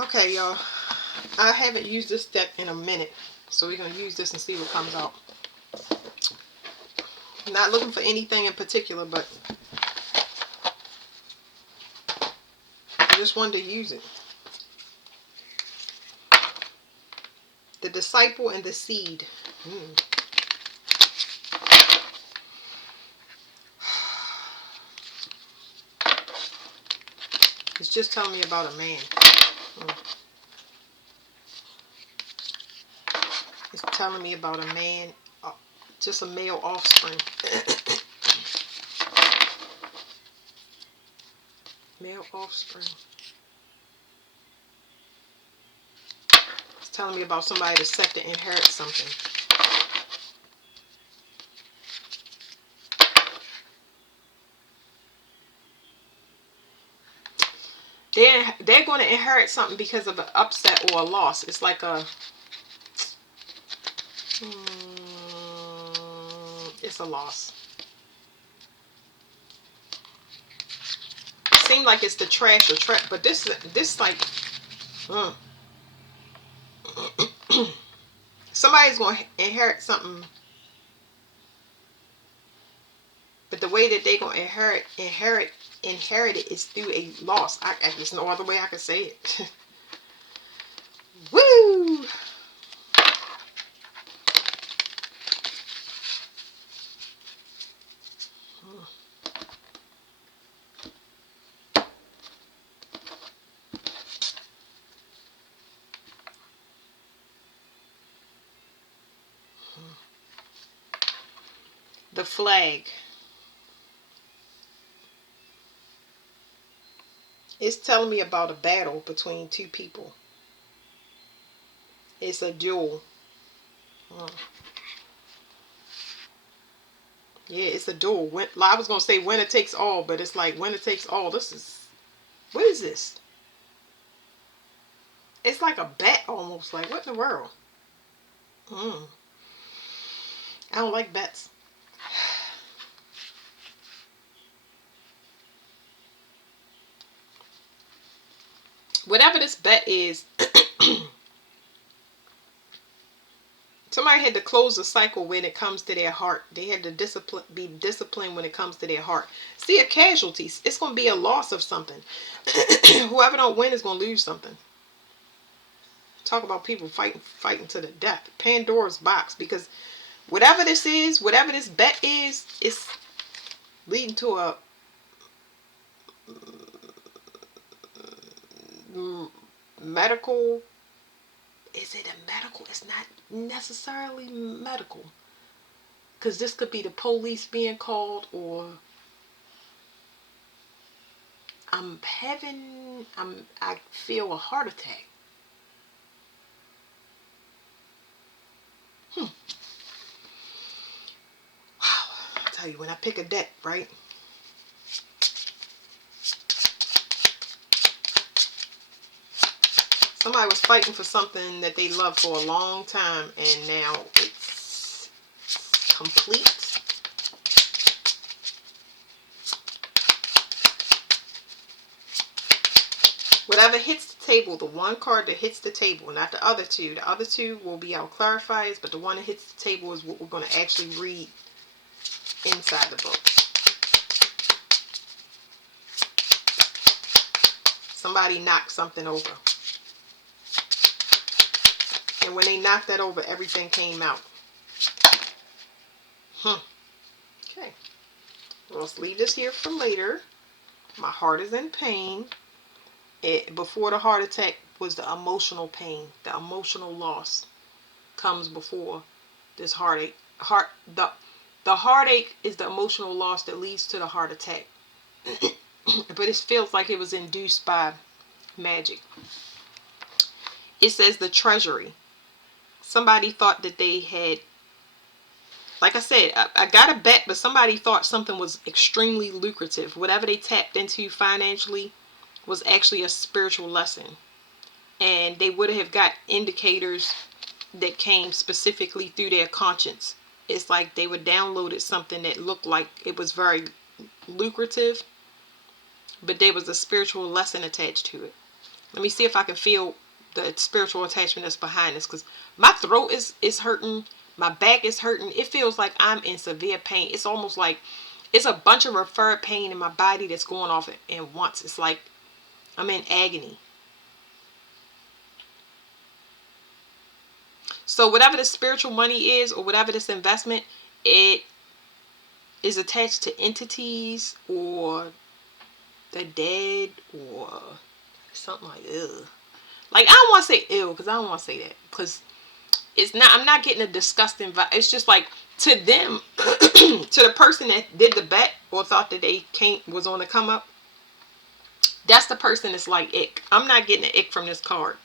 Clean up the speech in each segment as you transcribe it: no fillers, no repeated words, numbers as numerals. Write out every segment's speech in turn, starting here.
Okay, y'all. I haven't used this deck in a minute, so we're going to use this and see what comes out. Not looking for anything in particular, but I just wanted to use it. The Disciple and the Seed. It's just telling me about a man. It's telling me about a man, just a male offspring. Male offspring. It's telling me about somebody that's set to inherit something. They're going to inherit something because of an upset or a loss. It's like a... it's a loss. It seems like it's the trash or trap, but this like... somebody's going to inherit something, but the way that they're going to inherit it is through a loss. There's no other way I could say it. Woo! The flag. It's telling me about a battle between two people. It's a duel. Yeah, it's a duel. I was going to say winner takes all, but it's like winner takes all. This is... what is this? It's like a bet almost. Like, what in the world? I don't like bets. Whatever this bet is, somebody had to close the cycle when it comes to their heart. They had to be disciplined when it comes to their heart. See, a casualty. It's going to be a loss of something. Whoever don't win is going to lose something. Talk about people fighting to the death. Pandora's box. Because whatever this is, whatever this bet is, it's leading to a medical... is it a medical? It's not necessarily medical. Because this could be the police being called, or I feel a heart attack. Wow. I tell you, when I pick a deck, right? Somebody was fighting for something that they loved for a long time, and now it's complete. Whatever hits the table, the one card that hits the table, not the other two. The other two will be our clarifiers, but the one that hits the table is what we're going to actually read inside the book. Somebody knocked something over. And when they knocked that over, everything came out. Okay. Well, let's leave this here for later. My heart is in pain. Before the heart attack was the emotional pain. The emotional loss comes before this heartache. The heartache is the emotional loss that leads to the heart attack. But it feels like it was induced by magic. It says the treasury. Somebody thought that they had, like I said, I got a bet, but somebody thought something was extremely lucrative. Whatever they tapped into financially was actually a spiritual lesson. And they would have got indicators that came specifically through their conscience. It's like they would downloaded something that looked like it was very lucrative, but there was a spiritual lesson attached to it. Let me see if I can feel the spiritual attachment that's behind this, because my throat is hurting. My back is hurting. It feels like I'm in severe pain. It's almost like it's a bunch of referred pain in my body that's going off at once. It's like I'm in agony. So whatever the spiritual money is, or whatever this investment, it is attached to entities or the dead or something like ugh. Like, I don't want to say ill, because I don't want to say that, because it's not, I'm not getting a disgusting vibe. It's just like, to them, to the person that did the bet or thought that they was on the come up, that's the person that's like ick. I'm not getting the ick from this card,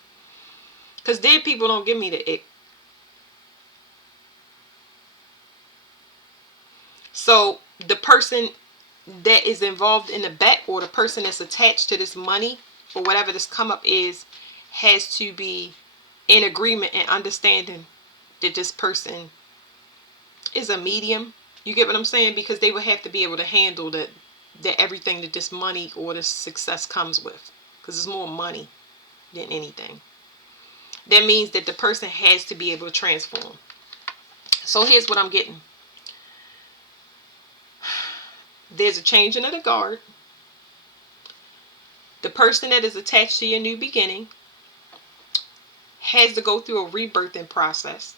because dead people don't give me the ick. So the person that is involved in the bet, or the person that's attached to this money or whatever this come up is, has to be in agreement and understanding that this person is a medium. You get what I'm saying? Because they would have to be able to handle that everything that this money or this success comes with, because it's more money than anything. That means that the person has to be able to transform. So here's what I'm getting. There's a changing of the guard. The person that is attached to your new beginning has to go through a rebirthing process.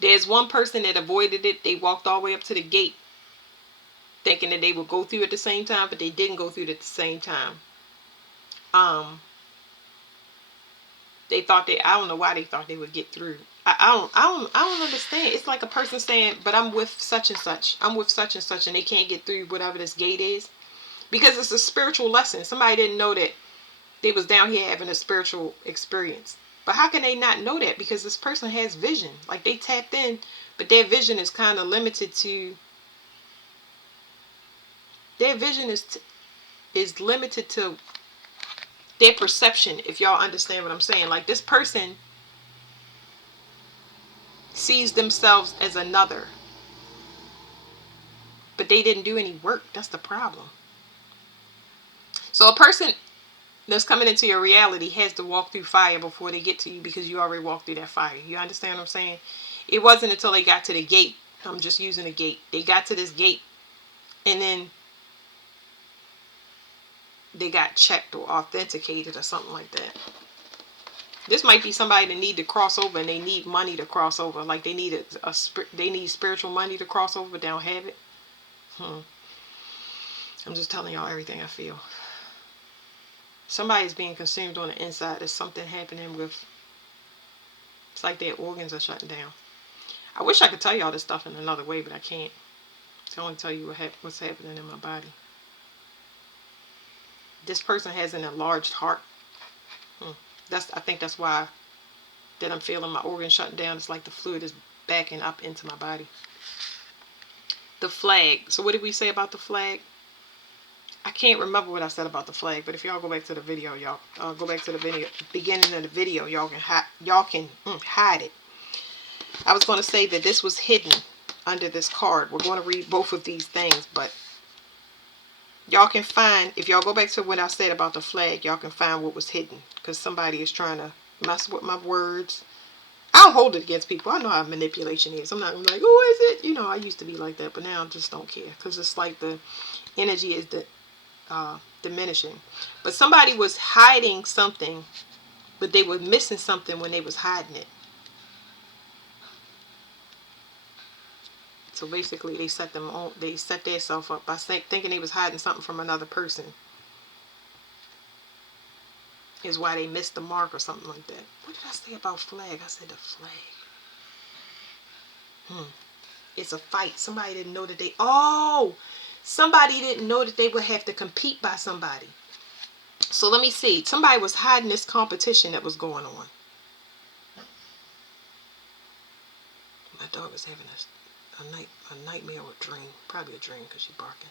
There's one person that avoided it. They walked all the way up to the gate thinking that they would go through at the same time, but they didn't go through it at the same time. They thought I don't know why they thought they would get through. I don't understand. It's like a person saying, but I'm with such and such. I'm with such and such, and they can't get through whatever this gate is. Because it's a spiritual lesson. Somebody didn't know that they was down here having a spiritual experience. But how can they not know that? Because this person has vision. Like, they tapped in, but their vision is kind of limited to, their vision is limited to their perception, if y'all understand what I'm saying. Like, this person sees themselves as another, but they didn't do any work. That's the problem. So a person that's coming into your reality has to walk through fire before they get to you, because you already walked through that fire. You understand what I'm saying? It wasn't until they got to the gate. I'm just using the gate. They got to this gate, and then they got checked or authenticated or something like that. This might be somebody that need to cross over, and they need money to cross over. Like, they need they need spiritual money to cross over, but they don't have it. I'm just telling y'all everything I feel. Somebody's being consumed on the inside. There's something happening with, it's like their organs are shutting down. I wish I could tell y'all this stuff in another way, but I can't. I can only tell you what's happening in my body. This person has an enlarged heart. I think that's why that I'm feeling my organs shutting down. It's like the fluid is backing up into my body. The flag. So what did we say about the flag? I can't remember what I said about the flag, but if y'all go back to the video, y'all go back to the video, beginning of the video, y'all can hide it. I was going to say that this was hidden under this card. We're going to read both of these things, but y'all can find, if y'all go back to what I said about the flag, y'all can find what was hidden, because somebody is trying to mess with my words. I'll hold it against people. I know how manipulation is. I'm not going to be like, oh, is it? You know, I used to be like that, but now I just don't care, because it's like the energy is diminishing. But somebody was hiding something, but they were missing something when they was hiding it. So basically, they set themselves up by thinking they was hiding something from another person. Is why they missed the mark or something like that. What did I say about flag? I said the flag. It's a fight. Somebody didn't know that somebody didn't know that they would have to compete by somebody. So let me see. Somebody was hiding this competition that was going on. My dog is having a nightmare or a dream. Probably a dream because she's barking.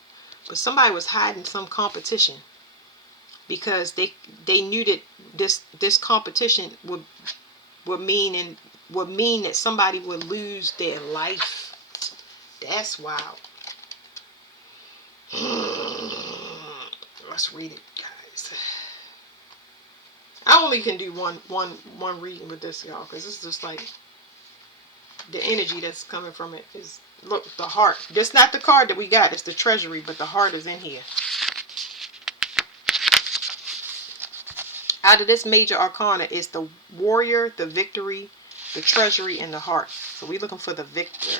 But somebody was hiding some competition, because they knew that this competition would mean that somebody would lose their life. That's wild. Let's read it, guys. I only can do one reading with this, y'all, because it's just like the energy that's coming from it is, look, the heart. That's not the card that we got. It's the treasury, but the heart is in here. Out of this major arcana is the warrior, the victory, the treasury, and the heart. So we're looking for the victor.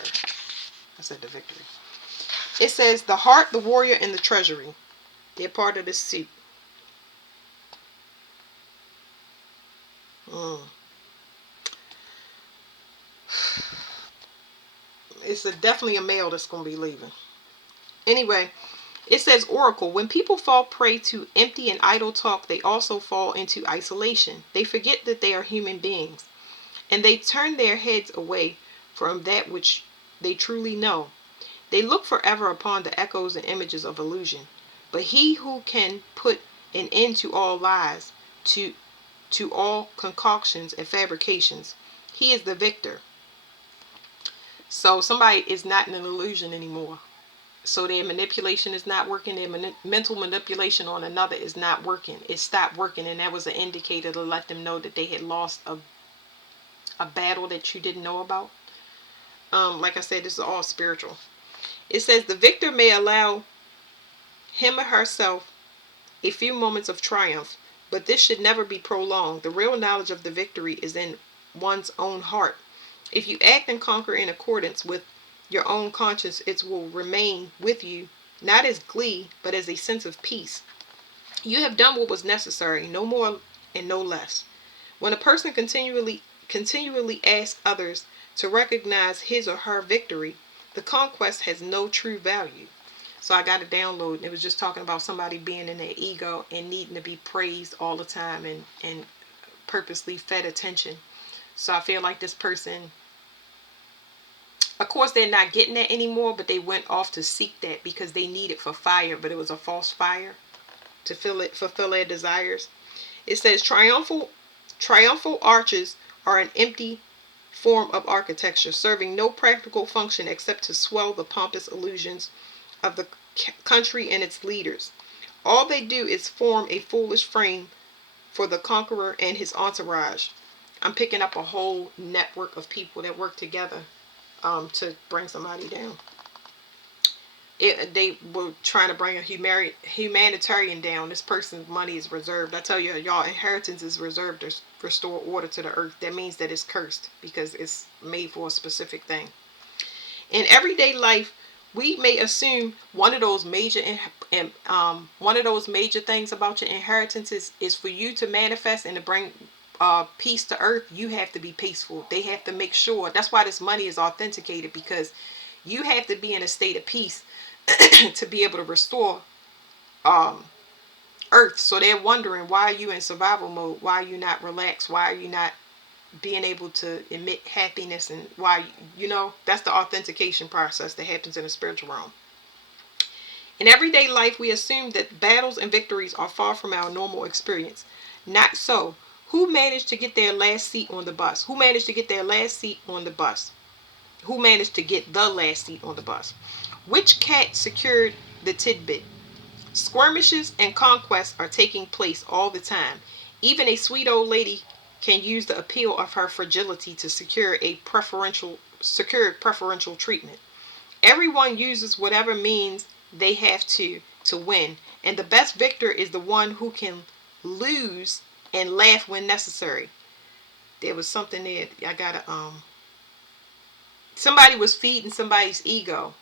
I said the victory. It says the heart, the warrior, and the treasury. They're part of this suit. It's definitely a male that's going to be leaving. Anyway, it says oracle. When people fall prey to empty and idle talk, they also fall into isolation. They forget that they are human beings, and they turn their heads away from that which they truly know. They look forever upon the echoes and images of illusion. But he who can put an end to all lies, to all concoctions and fabrications, he is the victor. So somebody is not in an illusion anymore. So their manipulation is not working. Their mental manipulation on another is not working. It stopped working, and that was an indicator to let them know that they had lost a battle that you didn't know about. Like I said, this is all spiritual. It says the victor may allow him or herself a few moments of triumph, but this should never be prolonged. The real knowledge of the victory is in one's own heart. If you act and conquer in accordance with your own conscience, it will remain with you, not as glee, but as a sense of peace. You have done what was necessary, no more and no less. When a person continually asks others to recognize his or her victory, the conquest has no true value. So I got a download, and it was just talking about somebody being in their ego and needing to be praised all the time and purposely fed attention. So I feel like this person, of course, they're not getting that anymore, but they went off to seek that because they need it for fire, but it was a false fire to fulfill their desires. It says triumphal arches are an empty form of architecture, serving no practical function except to swell the pompous illusions of the country and its leaders. All they do is form a foolish frame for the conqueror and his entourage. I'm picking up a whole network of people that work together to bring somebody down. They were trying to bring a humanitarian down. This person's money is reserved. I tell you, y'all, inheritance is reserved to restore order to the earth. That means that it's cursed because it's made for a specific thing. In everyday life, we may assume one of those major things about your inheritance is for you to manifest and to bring peace to earth. You have to be peaceful. They have to make sure. That's why this money is authenticated, because you have to be in a state of peace to be able to restore earth. So they're wondering, why are you in survival mode? Why are you not relaxed? Why are you not being able to emit happiness? And why, that's the authentication process that happens in the spiritual realm. In everyday life, we assume that battles and victories are far from our normal experience. Not so. Who managed to get their last seat on the bus? Who managed to get their last seat on the bus? Who managed to get the last seat on the bus? Which cat secured the tidbit? Skirmishes and conquests are taking place all the time. Even a sweet old lady can use the appeal of her fragility to secure preferential treatment. Everyone uses whatever means they have to win, and the best victor is the one who can lose and laugh when necessary. There was something there. I gotta somebody was feeding somebody's ego.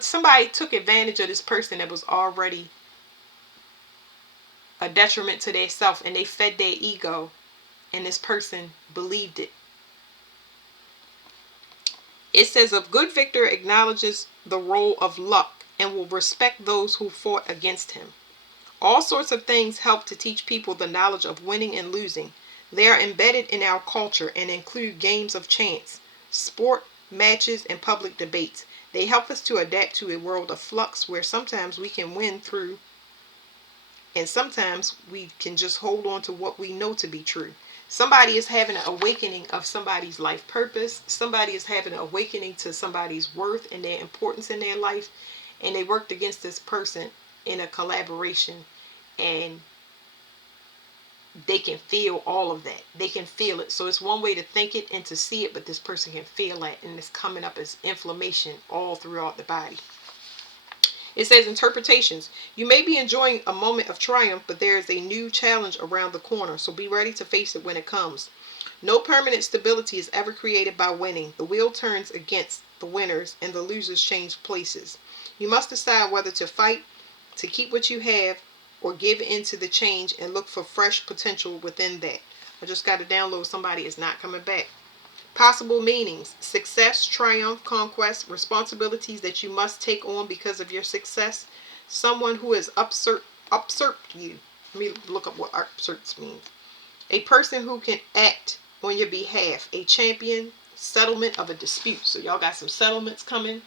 Somebody took advantage of this person that was already a detriment to their self, and they fed their ego, and this person believed it. It says a good victor acknowledges the role of luck and will respect those who fought against him. All sorts of things help to teach people the knowledge of winning and losing. They are embedded in our culture and include games of chance, sport, matches, and public debates. They help us to adapt to a world of flux where sometimes we can win through, and sometimes we can just hold on to what we know to be true. Somebody is having an awakening of somebody's life purpose. Somebody is having an awakening to somebody's worth and their importance in their life. And they worked against this person in a collaboration. And they can feel all of that. They can feel it. So it's one way to think it and to see it, but this person can feel that, and it's coming up as inflammation all throughout the body. It says interpretations. You may be enjoying a moment of triumph, but there is a new challenge around the corner, so be ready to face it when it comes. No permanent stability is ever created by winning. The wheel turns against the winners, and the losers change places. You must decide whether to fight, to keep what you have, or give in to the change and look for fresh potential within that. I just got to download Somebody Is Not Coming Back. Possible meanings: success, triumph, conquest, responsibilities that you must take on because of your success, someone who has usurped you. Let me look up what usurps means. A person who can act on your behalf, a champion, settlement of a dispute. So y'all got some settlements coming.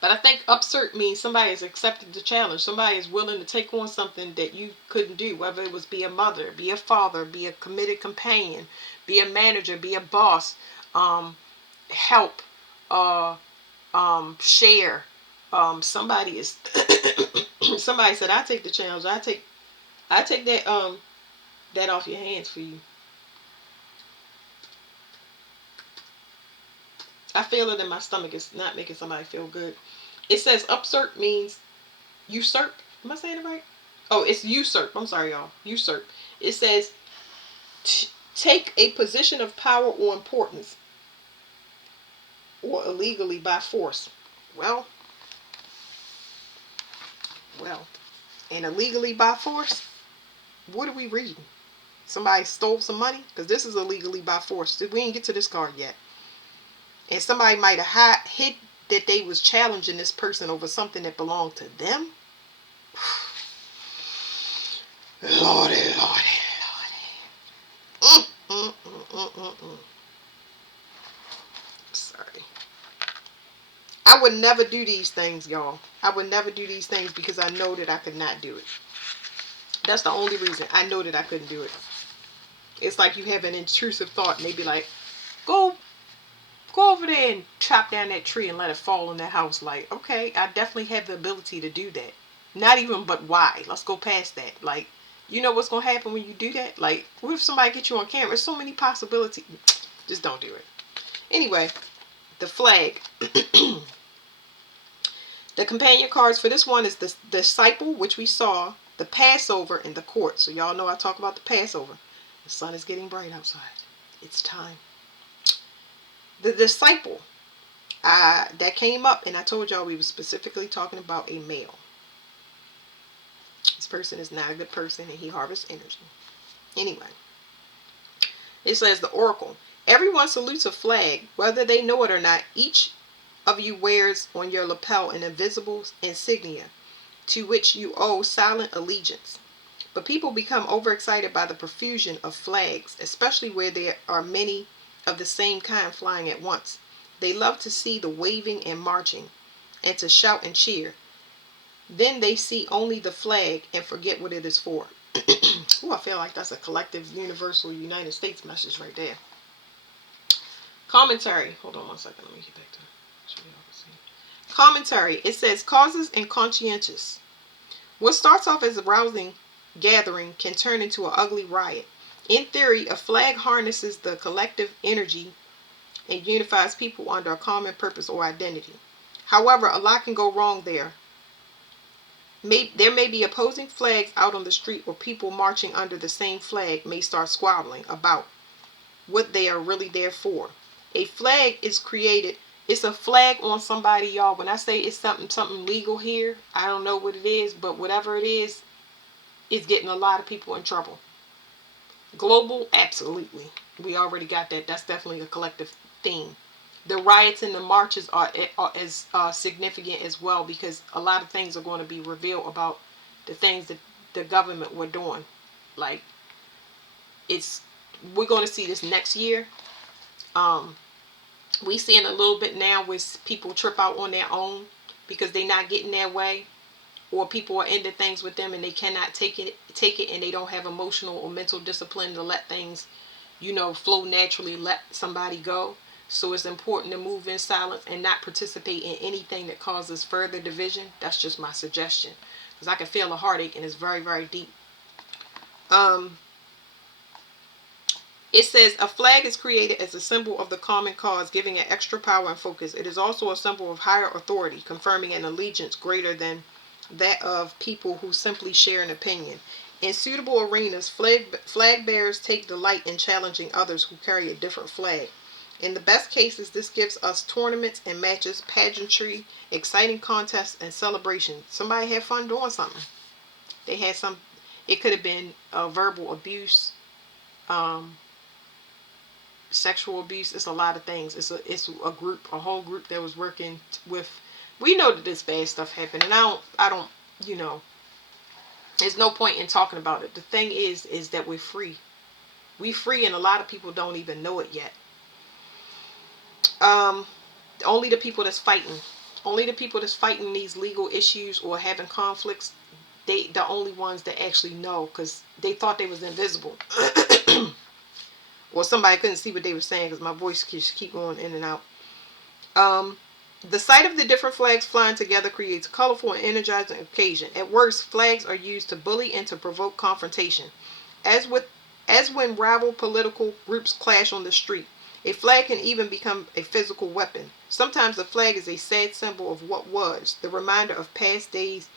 But I think upsert means somebody has accepted the challenge. Somebody is willing to take on something that you couldn't do, whether it was be a mother, be a father, be a committed companion, be a manager, be a boss, help, share. Somebody is somebody said, I take the challenge. I take that off your hands for you. I feel it in my stomach. It's not making somebody feel good. It says upsert means usurp. Am I saying it right? Oh, it's usurp. I'm sorry, y'all. Usurp. It says take a position of power or importance, or illegally by force. Well, and illegally by force. What are we reading? Somebody stole some money? Because this is illegally by force. We didn't get to this card yet. And somebody might have hid that they was challenging this person over something that belonged to them. Lordy, lordy, lordy. Sorry. I would never do these things, y'all. I would never do these things because I know that I could not do it. That's the only reason. I know that I couldn't do it. It's like you have an intrusive thought and they be like, go over there and chop down that tree and let it fall in that house. Like, okay, I definitely have the ability to do that. Not even, but why? Let's go past that. Like, you know what's going to happen when you do that? Like, what if somebody gets you on camera? There's so many possibilities. Just don't do it. Anyway, the flag. The companion cards for this one is the disciple, which we saw, the Passover, and the court. So y'all know I talk about the Passover. The sun is getting bright outside. It's time. The disciple that came up, and I told y'all we were specifically talking about a male. This person is not a good person, and he harvests energy. Anyway, it says the oracle. Everyone salutes a flag, whether they know it or not. Each of you wears on your lapel an invisible insignia to which you owe silent allegiance. But people become overexcited by the profusion of flags, especially where there are many of the same kind flying at once. They love to see the waving and marching, and to shout and cheer. Then they see only the flag and forget what it is for. Ooh, I feel like that's a collective, universal, United States message right there. Commentary. Hold on one second. Let me get back to it. Commentary. It says causes and conscientious. What starts off as a rousing gathering can turn into an ugly riot. In theory, a flag harnesses the collective energy and unifies people under a common purpose or identity. However, a lot can go wrong there. There may be opposing flags out on the street, or people marching under the same flag may start squabbling about what they are really there for. A flag is created. It's a flag on somebody, y'all. When I say it's something legal here, I don't know what it is, but whatever it is, it's getting a lot of people in trouble. Global, absolutely. We already got that. That's definitely a collective theme. The riots and the marches are as significant as well, because a lot of things are going to be revealed about the things that the government were doing. Like, we're going to see this next year. We seeing a little bit now with people trip out on their own because they're not getting their way, or people are ending things with them and they cannot take it, and they don't have emotional or mental discipline to let things, flow naturally, let somebody go. So it's important to move in silence and not participate in anything that causes further division. That's just my suggestion, because I can feel a heartache and it's very, very deep. It says a flag is created as a symbol of the common cause, giving it extra power and focus. It is also a symbol of higher authority, confirming an allegiance greater than that of people who simply share an opinion. In suitable arenas, flag bearers take delight in challenging others who carry a different flag. In the best cases, this gives us tournaments and matches, pageantry, exciting contests, and celebrations. Somebody had fun doing something. They had some. It could have been verbal abuse, um, sexual abuse. It's a lot of things. It's a group, a whole group that was working with. We know that this bad stuff happened, and I don't, you know, there's no point in talking about it. The thing is that we're free. We free, and a lot of people don't even know it yet. Um, only the people that's fighting, only the people that's fighting these legal issues or having conflicts, the only ones that actually know, because they thought they was invisible. Or somebody couldn't see what they were saying because my voice just keep going in and out. Um, the sight of the different flags flying together creates a colorful and energizing occasion. At worst, flags are used to bully and to provoke confrontation. As with as when rival political groups clash on the street, a flag can even become a physical weapon. Sometimes a flag is a sad symbol of what was, the reminder of past days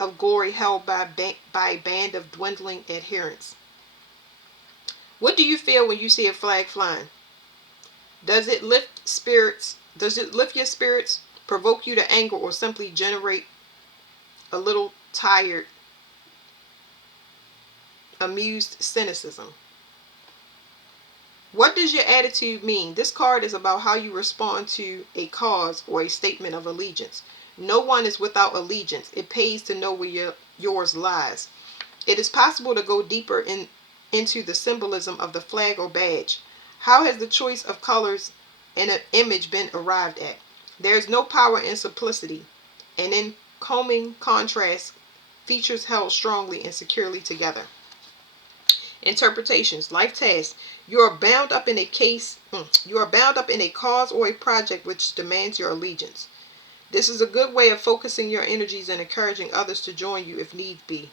of glory held by a band of dwindling adherents. What do you feel when you see a flag flying? Does it lift spirits? Does it lift your spirits, provoke you to anger, or simply generate a little tired, amused cynicism? What does your attitude mean? This card is about how you respond to a cause or a statement of allegiance. No one is without allegiance. It pays to know where yours lies. It is possible to go deeper into the symbolism of the flag or badge. How has the choice of colors and an image been arrived at? There is no power in simplicity, and in combing contrast, features held strongly and securely together. Interpretations, life tasks. You are bound up in a case. You are bound up in a cause or a project which demands your allegiance. This is a good way of focusing your energies and encouraging others to join you if need be.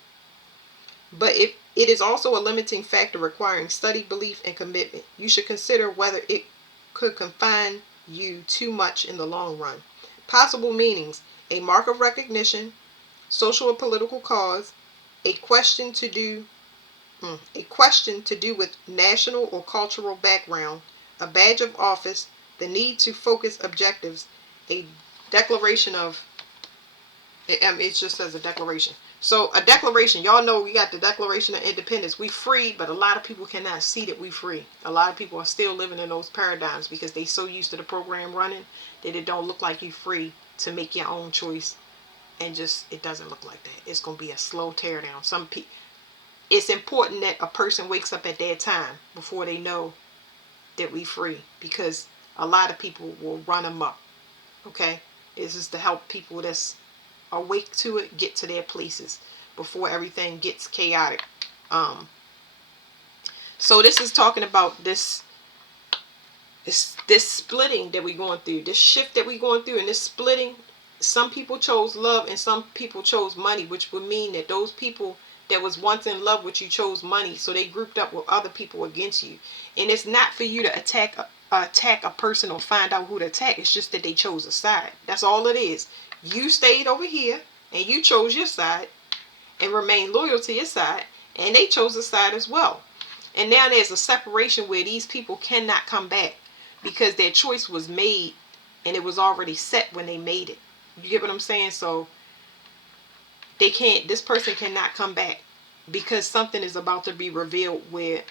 But it is also a limiting factor requiring study, belief, and commitment. You should consider whether it could confine you too much in the long run. Possible meanings: a mark of recognition, social or political cause, a question to do with national or cultural background, a badge of office, the need to focus objectives, a declaration of, it just says a declaration. So a declaration, y'all know we got the Declaration of Independence. We free, but a lot of people cannot see that we free. A lot of people are still living in those paradigms because they so used to the program running that it don't look like you free to make your own choice. And just, it doesn't look like that. It's going to be a slow tear down. It's important that a person wakes up at their time before they know that we free, because a lot of people will run them up. Okay? This is to help people that's awake to it get to their places before everything gets chaotic. So this is talking about this splitting that we're going through, this shift that we're going through, and this splitting. Some people chose love and some people chose money, which would mean that those people that was once in love with you chose money, so they grouped up with other people against you. And it's not for you to attack a person or find out who to attack. It's just that they chose a side. That's all it is. You stayed over here and you chose your side and remained loyal to your side, and they chose a side as well. And now there's a separation where these people cannot come back because their choice was made and it was already set when they made it. You get what I'm saying? So this person cannot come back because something is about to be revealed where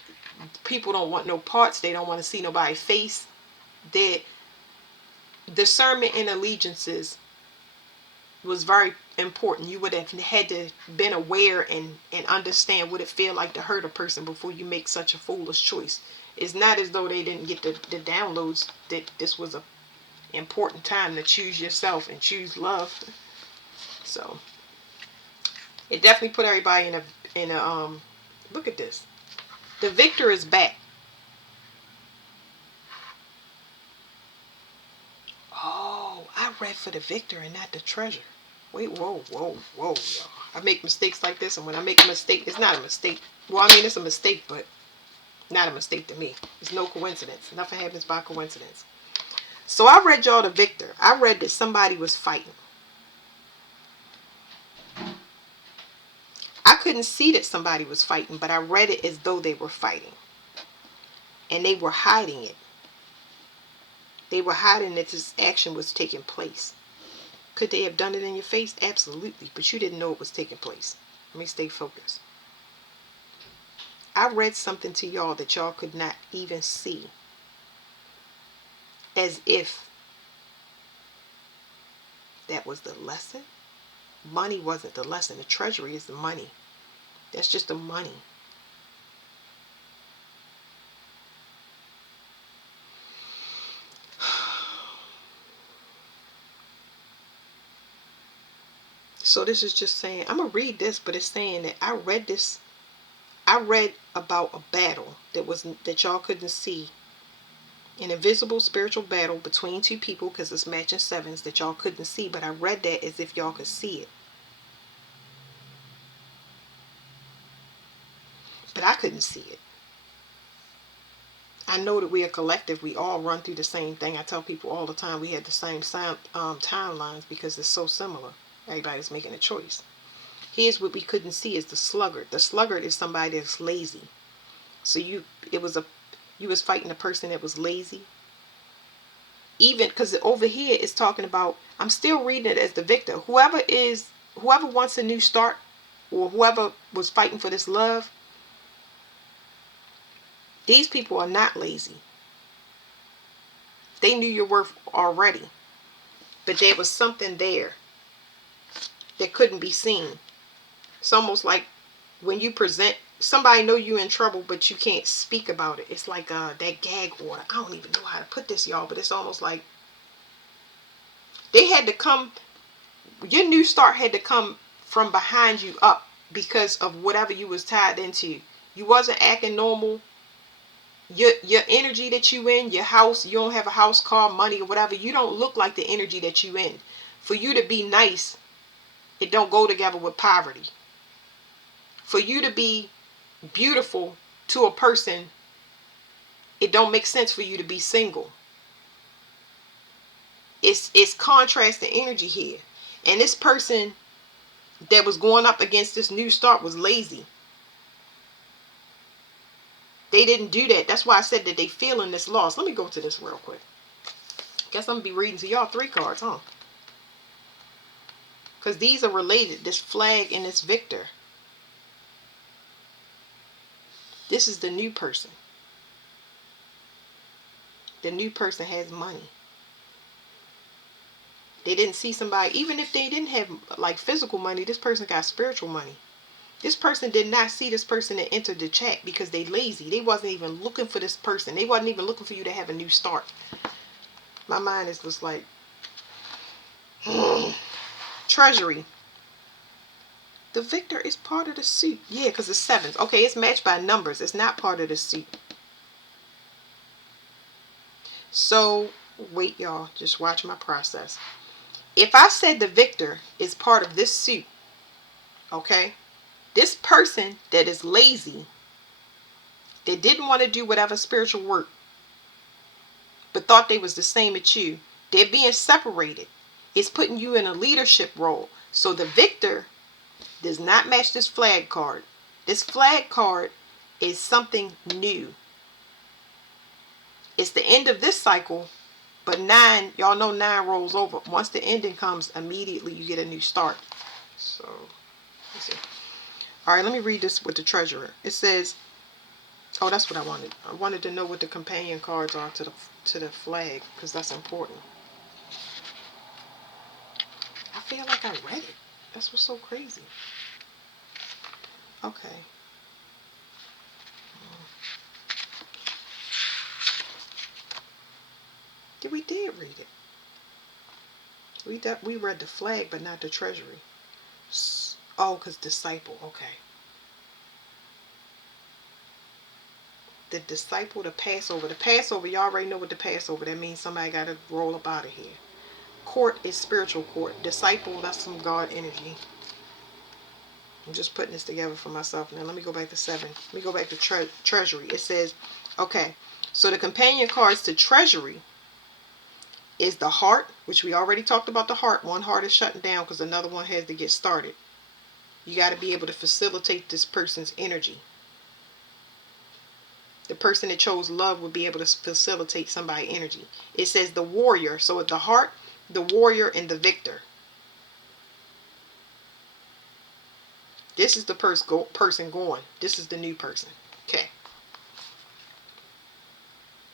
people don't want no parts. They don't want to see nobody's face. Their discernment and allegiances was very important. You would have had to been aware and understand what it feel like to hurt a person before you make such a foolish choice. It's not as though they didn't get the downloads that this was a important time to choose yourself and choose love. So it definitely put everybody in a look at this. The victor is back. Oh, I read for the victor and not the treasure. Wait, whoa, y'all. I make mistakes like this, and when I make a mistake, it's not a mistake. Well, I mean, it's a mistake, but Not a mistake to me. It's no coincidence. Nothing happens by coincidence. So I read y'all the victor. I read that somebody was fighting. I couldn't see that somebody was fighting, but I read it as though they were fighting. And they were hiding it. They were hiding that this action was taking place. Could they have done it in your face? Absolutely. But you didn't know it was taking place. Let me stay focused. I read something to y'all that y'all could not even see. As if that was the lesson. Money wasn't the lesson. The treasury is the money. That's just the money. So this is just saying, I'm going to read this, but it's saying that I read this. I read about a battle that y'all couldn't see. An invisible spiritual battle between two people, because it's matching sevens that y'all couldn't see, but I read that as if y'all could see it. But I couldn't see it. I know that we are collective. We all run through the same thing. I tell people all the time we had the same timelines because it's so similar. Everybody's making a choice. Here's what we couldn't see is the sluggard. The sluggard is somebody that's lazy. So you was fighting a person that was lazy. Even because over here it's talking about, I'm still reading it as the victor. Whoever wants a new start, or whoever was fighting for this love, these people are not lazy. They knew your worth already. But there was something there that couldn't be seen. It's almost like when you present, somebody know you in trouble, but you can't speak about it. It's like that gag order. I don't even know how to put this, y'all, but it's almost like they had to come, your new start had to come from behind you up because of whatever you was tied into. You wasn't acting normal. Your energy that you in, your house, you don't have a house, car, money, or whatever. You don't look like the energy that you in. For you to be nice, it don't go together with poverty. For you to be beautiful to a person, it don't make sense for you to be single. It's contrasting energy here. And this person that was going up against this new start was lazy. They didn't do that. That's why I said that they feeling this loss. Let me go to this real quick. Guess I'm gonna be reading to y'all 3 cards, huh? Because these are related. This flag and this victor. This is the new person. The new person has money. They didn't see somebody, even if they didn't have like physical money, this person got spiritual money. This person did not see this person that entered the chat because they lazy. They wasn't even looking for this person. They wasn't even looking for you to have a new start. My mind is just like, treasury. The victor is part of the suit. Yeah, because it's 7s. Okay, it's matched by numbers. It's not part of the suit. So, wait, y'all. Just watch my process. If I said the victor is part of this suit, okay, this person that is lazy, that didn't want to do whatever spiritual work, but thought they was the same as you, they're being separated. It's putting you in a leadership role. So the victor does not match this flag card. This flag card is something new. It's the end of this cycle, but 9, y'all know 9 rolls over. Once the ending comes, immediately you get a new start. So, let's see. All right, let me read this with the treasurer. It says, oh, that's what I wanted. I wanted to know what the companion cards are to the flag, because that's important. I feel like I read it. That's what's so crazy. Okay. We did read it. We read the flag, but not the treasury. Oh, because disciple. Okay. The disciple, the Passover. The Passover, y'all already know what the Passover, that means somebody got to roll up out of here. Court is spiritual court. Disciple, that's some God energy. I'm just putting this together for myself. Now let me go back to 7. Let me go back to treasury. It says, okay, so the companion cards to treasury is the heart, which we already talked about the heart. One heart is shutting down because another one has to get started. You got to be able to facilitate this person's energy. The person that chose love would be able to facilitate somebody's energy. It says the warrior. So at the heart, the warrior, and the victor. This is the person going. This is the new person. Okay.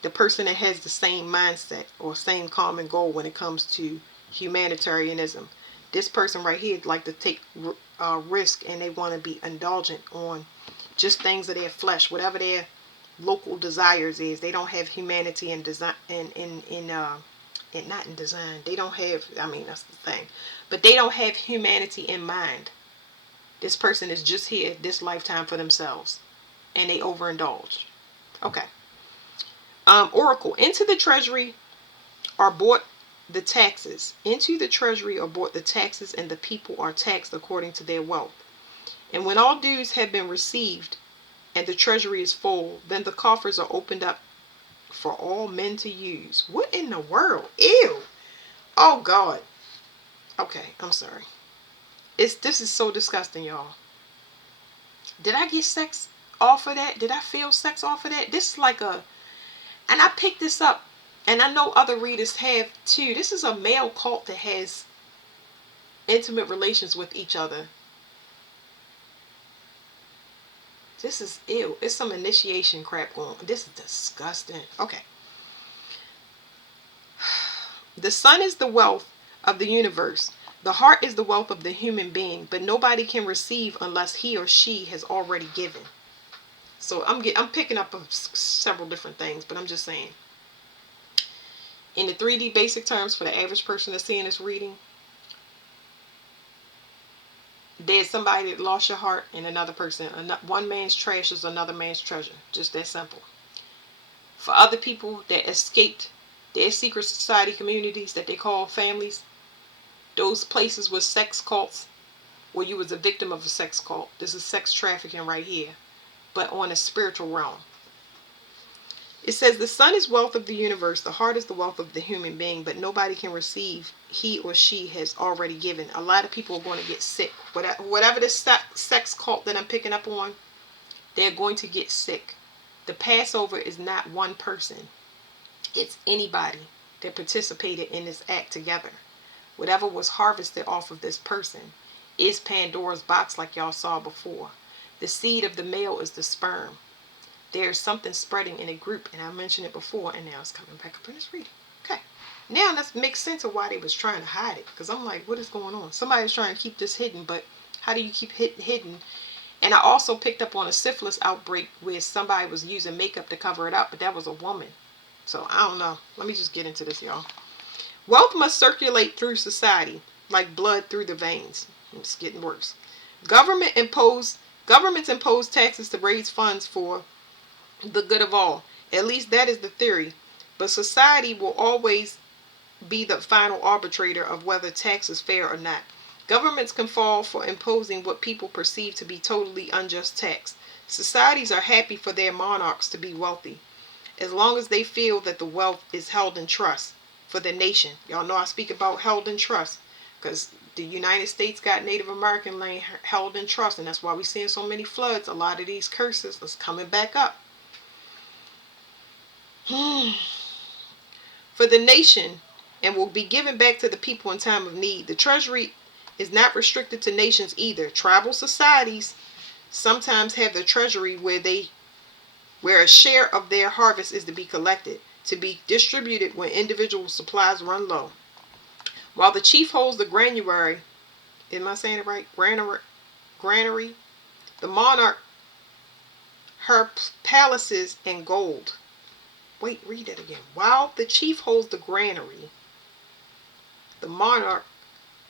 The person that has the same mindset or same common goal when it comes to humanitarianism. This person right here like to take risk, and they want to be indulgent on just things of their flesh, whatever their local desires is. They don't have humanity in design, and not in design. They don't have, I mean, that's the thing, but they don't have humanity in mind. This person is just here this lifetime for themselves, and they overindulge. Okay. Oracle. Into the treasury are brought the taxes. Into the treasury are brought the taxes, and the people are taxed according to their wealth. And when all dues have been received, and the treasury is full, then the coffers are opened up for all men to use. What in the world? Ew. Oh God. Okay, I'm sorry. This is so disgusting, y'all. Did I get sex off of that? Did I feel sex off of that? This is like a, and I picked this up, and I know other readers have too. This is a male cult that has intimate relations with each other. This is ew. It's some initiation crap going on. This is disgusting. Okay. The sun is the wealth of the universe. The heart is the wealth of the human being, but nobody can receive unless he or she has already given. So I'm picking up several different things, but I'm just saying. In the 3D basic terms for the average person that's seeing this reading, there's somebody that lost your heart, and another person. One man's trash is another man's treasure. Just that simple. For other people that escaped their secret society communities that they call families, those places with sex cults, where you was a victim of a sex cult. This is sex trafficking right here, but on a spiritual realm. It says the sun is wealth of the universe, the heart is the wealth of the human being, but nobody can receive he or she has already given. A lot of people are going to get sick. Whatever this sex cult that I'm picking up on, they're going to get sick. The Passover is not one person. It's anybody that participated in this act together. Whatever was harvested off of this person is Pandora's box, like y'all saw before. The seed of the male is the sperm. There's something spreading in a group, and I mentioned it before, and now it's coming back up in this reading. Okay. Now that makes sense of why they was trying to hide it, because I'm like, what is going on? Somebody's trying to keep this hidden, but how do you keep it hidden? And I also picked up on a syphilis outbreak where somebody was using makeup to cover it up, but that was a woman. So I don't know. Let me just get into this, y'all. Wealth must circulate through society like blood through the veins. It's getting worse. Governments impose taxes to raise funds for the good of all. At least that is the theory. But society will always be the final arbitrator of whether tax is fair or not. Governments can fall for imposing what people perceive to be totally unjust tax. Societies are happy for their monarchs to be wealthy, as long as they feel that the wealth is held in trust for the nation. Y'all know I speak about held in trust, because the United States got Native American land held in trust, and that's why we're seeing so many floods. A lot of these curses is coming back up. For the nation, and will be given back to the people in time of need. The treasury is not restricted to nations either. Tribal societies sometimes have the treasury where a share of their harvest is to be collected, to be distributed when individual supplies run low. While the chief holds the granary, am I saying it right? Granary, the monarch, her palaces and gold. Wait, read that again. While the chief holds the granary, the monarch,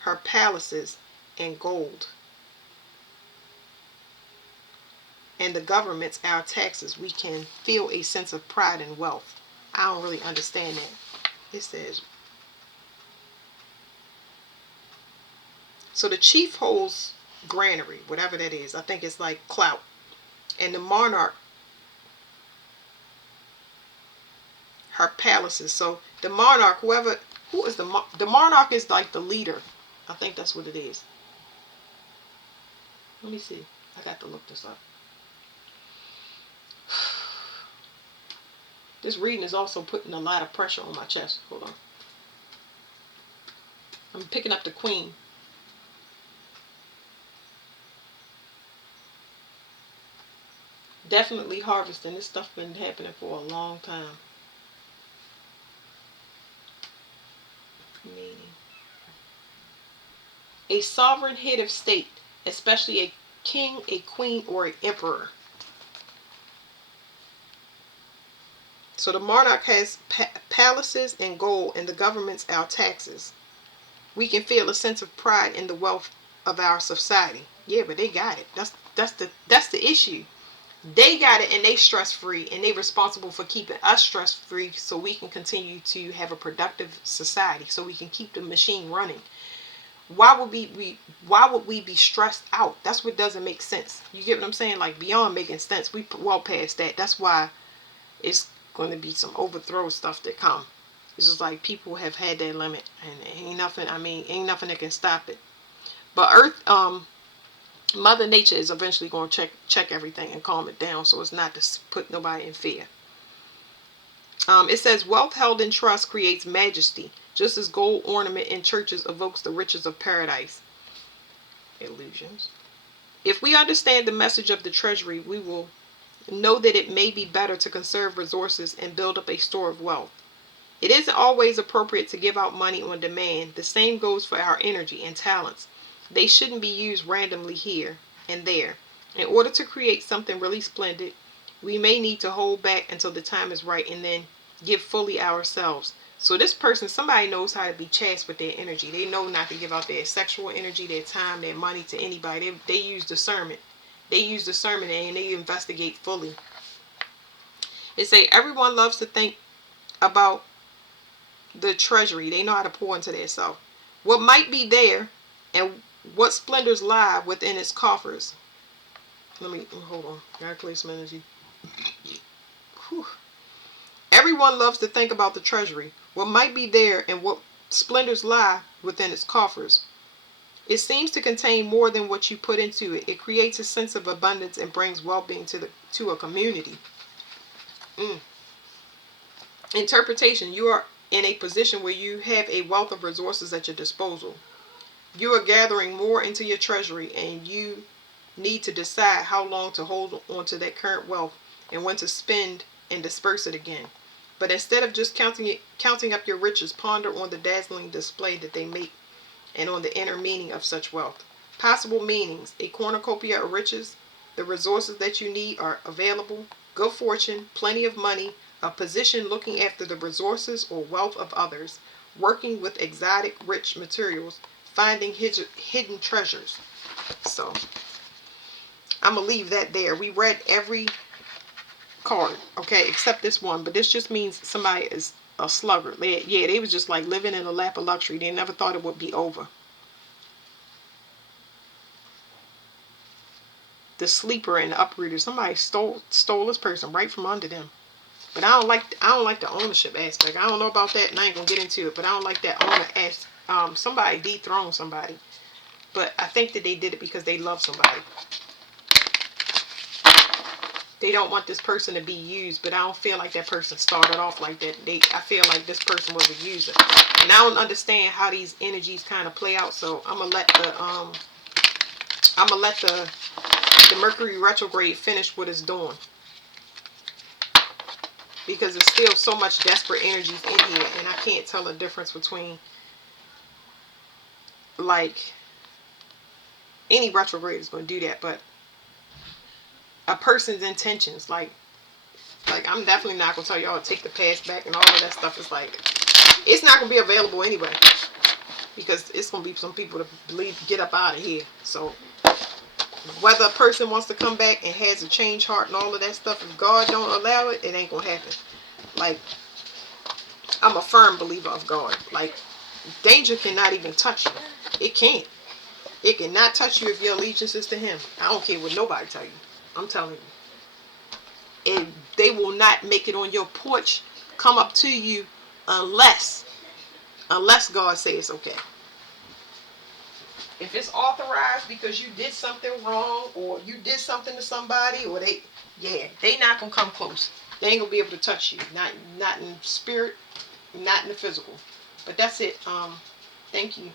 her palaces and gold. And the governments, our taxes, we can feel a sense of pride and wealth. I don't really understand that. It says, so the chief holds granary, whatever that is. I think it's like clout. And the monarch, her palaces. So the monarch, who is the monarch is like the leader. I think that's what it is. Let me see. I got to look this up. This reading is also putting a lot of pressure on my chest. Hold on. I'm picking up the queen. Definitely harvesting. This stuff been happening for a long time. Meaning. A sovereign head of state, especially a king, a queen, or an emperor. So the monarch has palaces and gold, and the government's our taxes. We can feel a sense of pride in the wealth of our society. Yeah, but they got it. That's the issue. They got it, and they stress free, and they responsible for keeping us stress free, so we can continue to have a productive society, so we can keep the machine running. Why would we be stressed out? That's what doesn't make sense. You get what I'm saying? Like, beyond making sense, we well past that. That's why it's going to be some overthrow stuff that come. It's just like people have had their limit, and ain't nothing. I mean, ain't nothing that can stop it. But Mother Nature is eventually going to check everything and calm it down, so it's not to put nobody in fear. It says wealth held in trust creates majesty, just as gold ornament in churches evokes the riches of paradise. Illusions. If we understand the message of the treasury, we will know that it may be better to conserve resources and build up a store of wealth. It isn't always appropriate to give out money on demand. The same goes for our energy and talents. They shouldn't be used randomly here and there. In order to create something really splendid, we may need to hold back until the time is right and then give fully ourselves. So this person, somebody knows how to be chaste with their energy. They know not to give out their sexual energy, their time, their money to anybody. They use discernment. They use discernment and they investigate fully. They say everyone loves to think about the treasury. They know how to pour into their self. What might be there and what splendors lie within its coffers. Let me hold on. Gotta clear some energy. Whew. Everyone loves to think about the treasury. What might be there and what splendors lie within its coffers. It seems to contain more than what you put into it. It creates a sense of abundance and brings well-being to a community. Interpretation. You are in a position where you have a wealth of resources at your disposal. You are gathering more into your treasury, and you need to decide how long to hold on to that current wealth and when to spend and disperse it again. But instead of just counting up your riches, ponder on the dazzling display that they make and on the inner meaning of such wealth. Possible meanings: a cornucopia of riches, the resources that you need are available, good fortune, plenty of money, a position looking after the resources or wealth of others, working with exotic rich materials, finding hidden treasures. So I'm going to leave that there. We read every card, okay, except this one, but this just means somebody is a sluggard. They was just like living in a lap of luxury. They never thought it would be over. The sleeper and the uprooter. Somebody stole this person right from under them. But I don't like the ownership aspect. I don't know about that, and I ain't gonna get into it. But I don't like that owner aspect. Somebody dethroned somebody, but I think that they did it because they love somebody. They don't want this person to be used, but I don't feel like that person started off like that. I feel like this person was a user, and I don't understand how these energies kind of play out. So I'm gonna let the Mercury retrograde finish what it's doing, because there's still so much desperate energies in here, and I can't tell the difference between, like, any retrograde is going to do that, but a person's intentions, like I'm definitely not going to tell y'all to take the past back and all of that stuff. Is like, it's not going to be available anyway, because it's going to be some people to get up out of here. So whether a person wants to come back and has a change heart and all of that stuff, if God don't allow it, it ain't going to happen. Like, I'm a firm believer of God. Like, danger cannot even touch you. It can't. It cannot touch you if your allegiance is to him. I don't care what nobody tell you. I'm telling you. They will not make it on your porch, come up to you, unless God says it's okay. If it's authorized because you did something wrong, or you did something to somebody, or they not gonna come close. They ain't gonna be able to touch you. Not in spirit, not in the physical. But that's it. Thank you.